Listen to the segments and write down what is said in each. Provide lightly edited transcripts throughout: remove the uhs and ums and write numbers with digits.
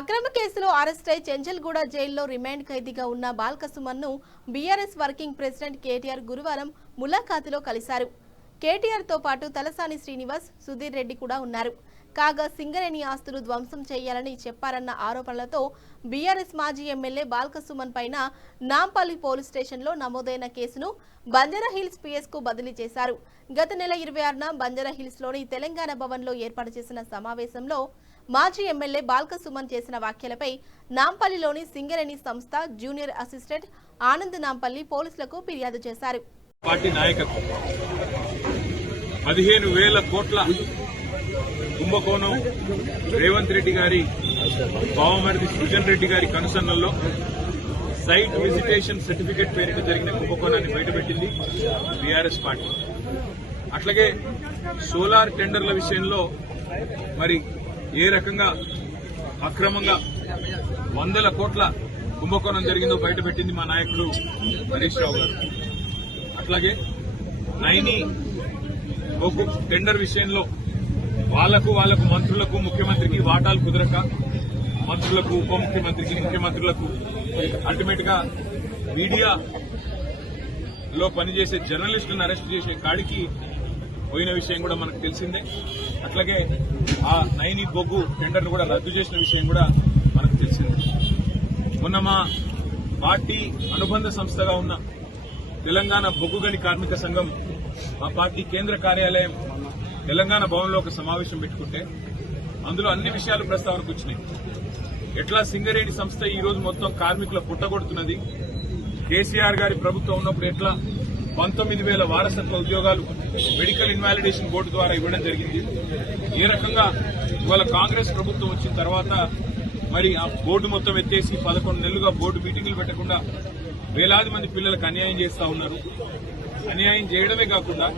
అక్రమ కేసులో అరెస్టై చెంచల్గూడ జైల్లో రిమాండ్ ఖైదీగా ఉన్న బాల్కసుమన్ను బీఆర్ఎస్ వర్కింగ్ ప్రెసిడెంట్ కేటీఆర్ గురువారం ములాఖాతులో కలిశారు. కేటీఆర్ తో పాటు తలసాని శ్రీనివాస్, సుధీర్ రెడ్డి కూడా ఉన్నారు. కాగా సింగరేణి ఆస్తులు ధ్వంసం చేయాలని చెప్పారన్న ఆరోపణలతో బీఆర్ఎస్ మాజీ ఎమ్మెల్యే బాల్కసుమన్ పైన నాంపల్లి పోలీస్ స్టేషన్లో నమోదైన కేసును బంజారాహిల్స్ పిఎస్ కు బదిలీ చేశారు. గత నెల 26న బంజారాహిల్స్ లోని తెలంగాణ భవన్ లో ఏర్పాటు చేసిన సమావేశంలో మాజీ ఎమ్మెల్యే బాల్కసుమన్ చేసిన వ్యాఖ్యలపై నాంపల్లిలోని సింగరేణి సంస్థ జూనియర్ అసిస్టెంట్ ఆనంద్ నాంపల్లి పోలీసులకు ఫిర్యాదు చేశారు. పార్టీ నాయకత్వం 15,000 కోట్ల కుంభకోణం రేవంత్ రెడ్డి గారి బావమరిది సృజన్ రెడ్డి గారి కనుసన్నల్లో సైట్ విజిటేషన్ సర్టిఫికేట్ పేరిట జరిగిన కుంభకోణాన్ని బయటపెట్టింది బీఆర్ఎస్ పార్టీ. అట్లాగే సోలార్ టెండర్ల విషయంలో మరి ఏ రకంగా అక్రమంగా 100 కోట్ల కుంభకోణం జరిగిందో బయటపెట్టింది మా నాయకుడు హరీష్ రావు గారు. అట్లాగే నైని బొగ్గు టెండర్ విషయంలో వాళ్లకు మంత్రులకు ముఖ్యమంత్రికి వాటాలు కుదరక మంత్రులకు ఉప ముఖ్యమంత్రికి ముఖ్యమంత్రులకు అల్టిమేట్ గా మీడియాలో పనిచేసే జర్నలిస్టులను అరెస్ట్ చేసే కాడికి పోయిన విషయం కూడా మనకు తెలిసిందే. అట్లాగే ఆ నైని బొగ్గు టెండర్ను కూడా రద్దు చేసిన విషయం కూడా మనకు తెలిసిందే. మొన్న మా పార్టీ అనుబంధ సంస్థగా ఉన్న తెలంగాణ బొగ్గు గని కార్మిక సంఘం మా పార్టీ కేంద్ర కార్యాలయం తెలంగాణ భవన్లో ఒక సమావేశం పెట్టుకుంటే అందులో అన్ని విషయాలు ప్రస్తావనకు వచ్చినాయి. ఎట్లా సింగరేణి సంస్థ ఈ రోజు మొత్తం కార్మికుల పుట్టగొడుతున్నది, కేసీఆర్ గారి ప్రభుత్వం ఉన్నప్పుడు ఎట్లా 19,000 వారసత్వ ఉద్యోగాలు మెడికల్ ఇన్వాలిడేషన్ బోర్డు ద్వారా ఇవ్వడం జరిగింది, ఏ రకంగా ఇవాళ కాంగ్రెస్ ప్రభుత్వం వచ్చిన తర్వాత మరి ఆ బోర్డు మొత్తం ఎత్తేసి 11 నెలలుగా బోర్డు మీటింగులు పెట్టకుండా వేలాది మంది పిల్లలకు అన్యాయం చేస్తా ఉన్నారు. అన్యాయం చేయడమే కాకుండా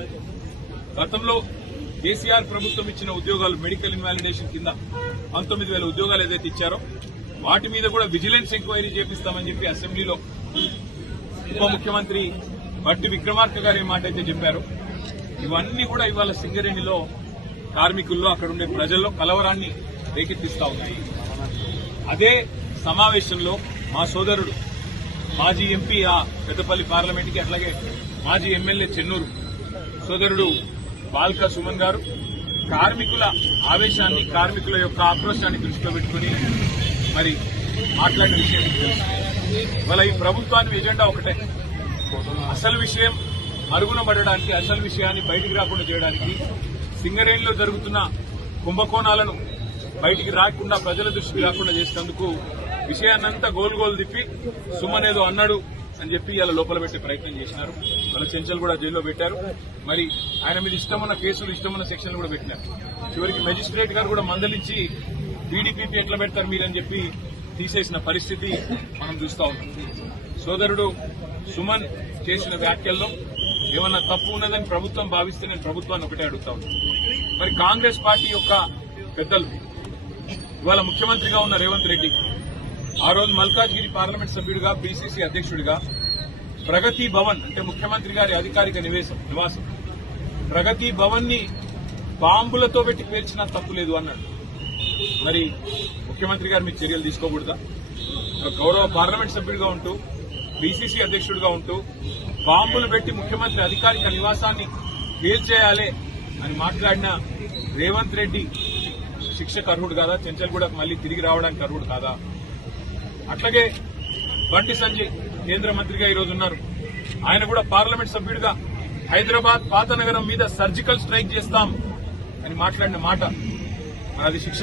గతంలో కేసీఆర్ ప్రభుత్వం ఇచ్చిన ఉద్యోగాలు మెడికల్ ఇన్వాలిడేషన్ కింద 19,000 ఉద్యోగాలు ఏదైతే ఇచ్చారో వాటి మీద కూడా విజిలెన్స్ ఎంక్వైరీ చేపిస్తామని చెప్పి అసెంబ్లీలో ఉప ముఖ్యమంత్రి బట్టి విక్రమార్క గారు ఏ మాట అయితే చెప్పారు. ఇవన్నీ కూడా ఇవాళ సింగరేణిలో కార్మికుల్లో అక్కడుండే ప్రజల్లో కలవరాన్ని రేకెత్తిస్తా ఉన్నాయి. అదే సమావేశంలో మా సోదరుడు మాజీ ఎంపీ ఆ పెద్దపల్లి పార్లమెంట్కి అట్లాగే మాజీ ఎమ్మెల్యే చెన్నూరు సోదరుడు బాల్క సుమన్ గారు కార్మికుల ఆవేశాన్ని, కార్మికుల యొక్క ఆక్రోశాన్ని దృష్టిలో పెట్టుకుని మరి మాట్లాడిన విషయం ఇవాళ ఈ ప్రభుత్వానికి ఎజెండా ఒకటే, అసలు విషయం మరుగున పడడానికి, అసలు విషయాన్ని బయటికి రాకుండా చేయడానికి, సింగరేణిలో జరుగుతున్న కుంభకోణాలను బయటికి రాకుండా ప్రజల దృష్టికి రాకుండా చేసేందుకు విషయాన్నంతా గోలు తిప్పి సుమన్ ఏదో అన్నాడు అని చెప్పి ఇలా లోపల పెట్టే ప్రయత్నం చేసినారు. వాళ్ళ చెంచల్ కూడా జైల్లో పెట్టారు. మరి ఆయన మీద ఇష్టమున్న కేసులు, ఇష్టమున్న సెక్షన్లు కూడా పెట్టినారు. చివరికి మెజిస్ట్రేట్ గారు కూడా మందలించి టీడీపీపీ ఎట్లా పెడతారు మీరని చెప్పి తీసేసిన పరిస్థితి మనం చూస్తా ఉన్నాం. సోదరుడు సుమన్ చేసిన వ్యాఖ్యల్లో ఏమన్నా తప్పు ఉన్నదని ప్రభుత్వం భావిస్తే నేను ప్రభుత్వాన్ని ఒకటే అడుగుతా ఉన్నాను. మరి కాంగ్రెస్ పార్టీ యొక్క పెద్దలు ఇవాళ ముఖ్యమంత్రిగా ఉన్న రేవంత్ రెడ్డి ఆ రోజు మల్కాజ్గిరి పార్లమెంట్ సభ్యుడిగా, పీసీసీ అధ్యక్షుడిగా ప్రగతి భవన్ అంటే ముఖ్యమంత్రి గారి అధికారిక నివాసం ప్రగతి భవన్ ని బాంబులతో పెట్టి పేల్చినా తప్పు లేదు అన్నాడు. మరి ముఖ్యమంత్రి గారు మీకు చర్యలు తీసుకోకూడదా? గౌరవ పార్లమెంట్ సభ్యుడిగా ఉంటూ, పీసీసీ అధ్యక్షుడిగా ఉంటూ బాంబులు పెట్టి ముఖ్యమంత్రి అధికారిక నివాసాన్ని పేల్చేయాలి అని మాట్లాడిన రేవంత్ రెడ్డి శిక్షకు అర్హుడు కాదా? చెంచల్గూడకు మళ్లీ తిరిగి రావడానికి అర్హుడు కాదా? అట్లాగే బండి సంజయ్ కేంద్ర మంత్రిగా ఈరోజు ఉన్నారు. ఆయన కూడా పార్లమెంట్ సభ్యుడిగా హైదరాబాద్ పాత నగరం మీద సర్జికల్ స్ట్రైక్ చేస్తాం అని మాట్లాడిన మాట అది శిక్ష